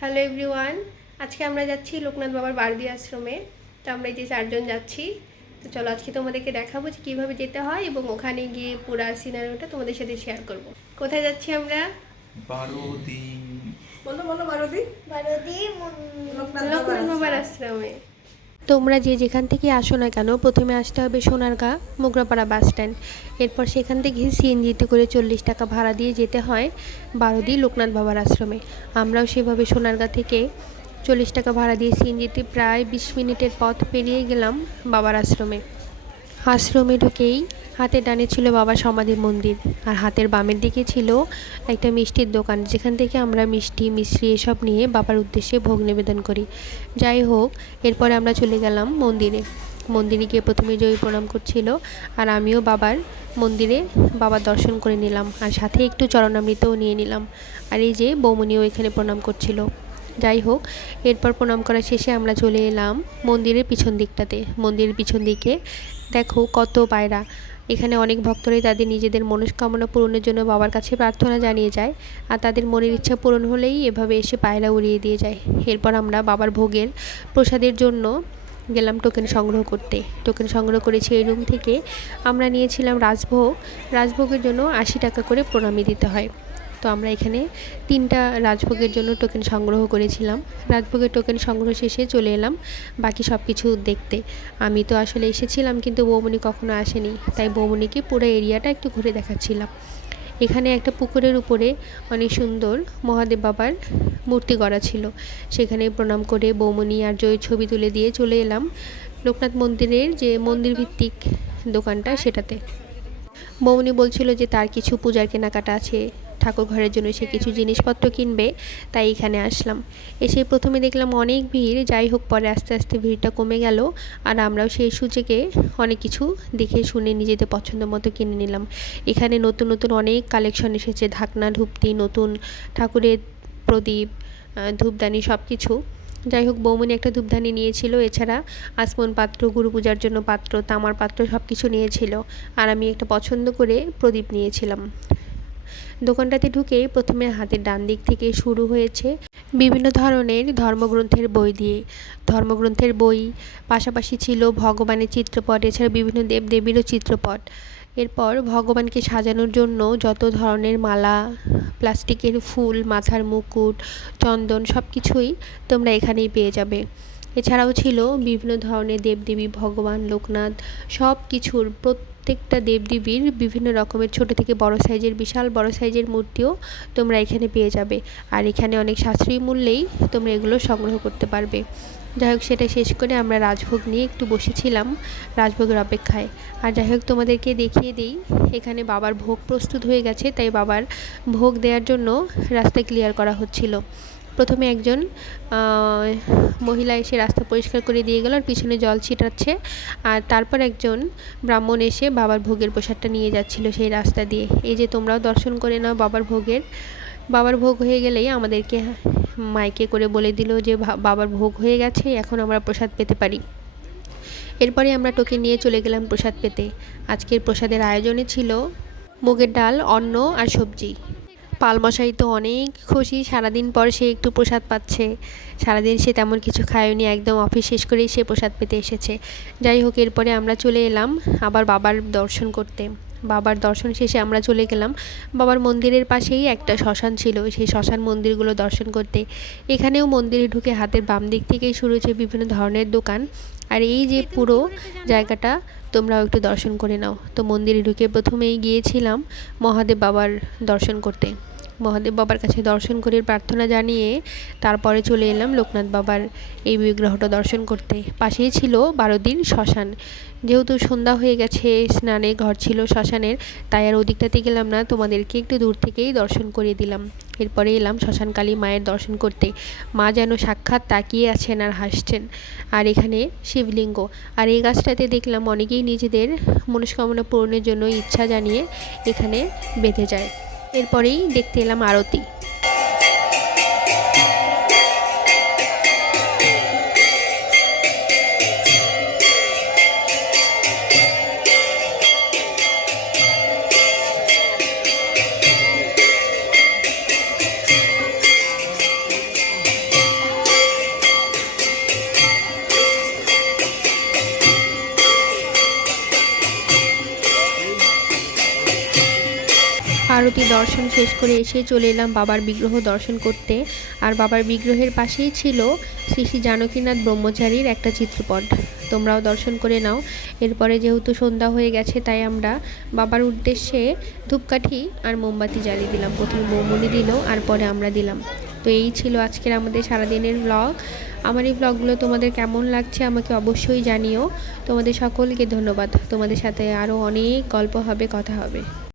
Hello everyone আজকে আমরা যাচ্ছি লোকনাথ বাবার বারদি আশ্রমে। তো আমরা এই যে চারজন যাচ্ছি। তো চলো আজকে তোমাদেরকে দেখাবো যে কীভাবে যেতে হয় এবং ওখানে গিয়ে পুরো সিনারিওটা তোমাদের সাথে শেয়ার করব। কোথায় যাচ্ছি আমরা? বারদি। বলো বলো বারদি। বারদি লোকনাথ বাবার আশ্রমে। তোমরা যে যেখান থেকে আসো না কেন, প্রথমে আসতে হবে সোনারগাঁ, মোগরাপাড়া বাস স্ট্যান্ড। এরপর সেখান থেকে সিএনজিতে করে চল্লিশ টাকা ভাড়া দিয়ে যেতে হয় বারোদি লোকনাথ বাবার আশ্রমে। আমরাও সেভাবে সোনারগাঁ থেকে চল্লিশ টাকা ভাড়া দিয়ে সিএনজিতে প্রায় বিশ মিনিটের পথ পেরিয়ে গেলাম বাবার আশ্রমে। আশ্রমে ঢুকেই হাতের ডানে ছিল বাবার সমাধির মন্দির আর হাতের বামের দিকে ছিল একটা মিষ্টির দোকান যেখান থেকে আমরা মিষ্টি মিশ্রি এসব নিয়ে বাবার উদ্দেশ্যে ভোগ নিবেদন করি। যাই হোক, এরপরে আমরা চলে গেলাম মন্দিরে। মন্দিরে গিয়ে প্রথমে জয়ী প্রণাম করছিল আর আমিও বাবার মন্দিরে বাবার দর্শন করে নিলাম আর সাথে একটু চরণামৃতও নিয়ে নিলাম। আর এই যে বৌমনিও এখানে প্রণাম করছিল। যাই হোক, এরপর প্রণাম করা শেষে আমরা চলে এলাম মন্দিরের পিছন দিকটাতে। মন্দিরের পিছন দিকে দেখো কত পায়রা। এখানে অনেক ভক্তরাই তাদের নিজেদের মনস্কামনা পূরণের জন্য বাবার কাছে প্রার্থনা জানিয়ে যায় আর তাদের মনের ইচ্ছা পূরণ হলেই এভাবে এসে পায়রা উড়িয়ে দিয়ে যায়। এরপর আমরা বাবার ভোগের প্রসাদের জন্য গেলাম টোকেন সংগ্রহ করতে। টোকেন সংগ্রহ করেছি এই রুম থেকে। আমরা নিয়েছিলাম রাজভোগ। রাজভোগের জন্য আশি টাকা করে প্রণামী দিতে হয়। তো আমরা এখানে তিনটা রাজভোগের জন্য টোকেন সংগ্রহ করেছিলাম। রাজভোগের টোকেন সংগ্রহ শেষে চলে এলাম বাকি সব কিছু দেখতে। আমি তো আসলে এসেছিলাম কিন্তু বৌমনি কখনো আসেনি, তাই বৌমনিকে পুরো এরিয়াটা একটু ঘুরে দেখাচ্ছিলাম। এখানে একটা পুকুরের উপরে অনেক সুন্দর মহাদেব বাবার মূর্তি গড়া ছিল। সেখানে প্রণাম করে বৌমনি আর জয়ের ছবি তুলে দিয়ে চলে এলাম লোকনাথ মন্দিরের যে মন্দির ভিত্তিক দোকানটা সেটাতে। বৌমনি বলছিল যে তার কিছু পূজার কেনাকাটা আছে ঠাকুর ঘরের জন্য সে কিছু জিনিসপত্র কিনবে, তাই এখানে আসলাম। এসে প্রথমে দেখলাম অনেক ভিড়, যাই হোক পরে আস্তে আস্তে ভিড়টা কমে গেল, আর আমরাও সেই সুযোগে অনেক কিছু দেখে শুনে নিজেদের পছন্দ মতো কিনে নিলাম। এখানে নতুন নতুন অনেক কালেকশন এসেছে, ঢাকনা, ধূপতি, নতুন ঠাকুরের প্রদীপ ধূপদানি সব কিছু যাই হোক, বৌমনি একটা ধূপদানি নিয়েছিল, এছাড়া আসমন পাত্র, গুরু পূজার জন্য পাত্র, তামার পাত্র সব কিছু নিয়েছিল, আর আমি একটা পছন্দ করে প্রদীপ নিয়েছিলাম। দোকানটাতে ঢুকে প্রথমে হাতের ডান দিক থেকে শুরু হয়েছে বিভিন্ন ধরনের ধর্মগ্রন্থের বই দিয়ে। ধর্মগ্রন্থের বই, পাশাপাশি ছিল ভগবানের চিত্রপট, এছাড়া বিভিন্ন দেবদেবীরও চিত্রপট। এরপর ভগবানকে সাজানোর জন্য যত ধরনের মালা, প্লাস্টিকের ফুল, মাথার মুকুট, চন্দন সব কিছুই তোমরা এখানেই পেয়ে যাবে। এছাড়াও ছিল বিভিন্ন ধরনের দেবদেবী, ভগবান, লোকনাথ সব কিছুর প্রত্যেকটা দেবদেবীর বিভিন্ন রকমের ছোট থেকে বড় সাইজের, বিশাল বড় সাইজের মূর্তিও তোমরা এখানে পেয়ে যাবে। আর এখানে অনেক সাশ্রয়ী মূল্যেই তোমরা এগুলো সংগ্রহ করতে পারবে। যাই হোক, সেটা শেষ করে আমরা রাজভোগ নিয়ে একটু বসেছিলাম রাজভোগের অপেক্ষায়। আর যাই হোক, তোমাদেরকে দেখিয়ে দিই, এখানে বাবার ভোগ প্রস্তুত হয়ে গেছে, তাই বাবার ভোগ দেওয়ার জন্য রাস্তা ক্লিয়ার করা হচ্ছিল। প্রথমে একজন মহিলা এসে রাস্তা পরিষ্কার করে দিয়ে গেল আর পিছনে জল ছিটাচ্ছে। আর তারপর একজন ব্রাহ্মণ এসে বাবার ভোগের প্রসাদটা নিয়ে যাচ্ছিল সেই রাস্তা দিয়ে। এই যে তোমরাও দর্শন করে নাও বাবার ভোগের। বাবার ভোগ হয়ে গেলেই আমাদেরকে মাইকে করে বলে দিল যে বাবার ভোগ হয়ে গেছে, এখন আমরা প্রসাদ পেতে পারি। এরপরে আমরা টোকেন নিয়ে চলে গেলাম প্রসাদ পেতে। আজকের প্রসাদের আয়োজনে ছিল মুগের ডাল, অন্ন আর সবজি। পালমশাই তো অনেক খুশি, সারাদিন পর সে একটু প্রসাদ পাচ্ছে। সারাদিন সে তেমন কিছু খায়নি, একদম অফিস শেষ করেই সে প্রসাদ পেতে এসেছে। যাই হোক, এরপরে আমরা চলে এলাম আবার বাবার দর্শন করতে। বাবার দর্শন শেষে আমরা চলে গেলাম। বাবার মন্দিরের পাশেই একটা শ্মশান ছিল। সেই শ্মশান মন্দিরগুলো দর্শন করতে। এখানেও মন্দিরে ঢুকে হাতের বাম দিক থেকেই শুরু হয়েছে বিভিন্ন ধরনের দোকান। আর এই যে পুরো জায়গাটা তোমরাও একটু দর্শন করে নাও। তো মন্দিরে ঢুকে প্রথমেই গিয়েছিলাম মহাদেব বাবার দর্শন করতে। মহাদেব বাবার কাছে দর্শন করে, প্রার্থনা জানিয়ে তারপরে চলে এলাম লোকনাথ বাবার এই বিগ্রহটা দর্শন করতে। পাশেই ছিল বারো দিন শ্মশান। যেহেতু সন্ধ্যা হয়ে গেছে, স্নানে ঘর ছিল শ্মশানের, তাই আর ওদিকটাতে গেলাম না, তোমাদেরকে একটু দূর থেকেই দর্শন করিয়ে দিলাম। এরপরে এলাম শ্মশানকালী মায়ের দর্শন করতে। মা যেন সাক্ষাৎ তাকিয়ে আছেন আর হাসছেন। আর এখানে শিবলিঙ্গ। আর এই গাছটাতে দেখলাম অনেকেই নিজেদের মনস্কামনা পূরণের জন্য ইচ্ছা জানিয়ে এখানে বেঁধে যায়। এরপরেই দেখতে এলাম আরতি। আরতি দর্শন শেষ করে এসে চলে এলাম বাবার বিগ্রহ দর্শন করতে। আর বাবার বিগ্রহের পাশেই ছিল শ্রী শ্রী জানকীনাথ ব্রহ্মচারীর একটা চিত্রপট। তোমরাও দর্শন করে নাও। এরপরে যেহেতু সন্ধ্যা হয়ে গেছে, তাই আমরা বাবার উদ্দেশ্যে ধূপকাঠি আর মোমবাতি জ্বালিয়ে দিলাম। প্রথমে মৌমনি দিল, আর পরে আমরা দিলাম। তো এই ছিল আজকের আমাদের সারাদিনের ব্লগ আমার এই ব্লগগুলো তোমাদের কেমন লাগছে আমাকে অবশ্যই জানিও। তোমাদের সকলকে ধন্যবাদ। তোমাদের সাথে আরও অনেক গল্প হবে, কথা হবে।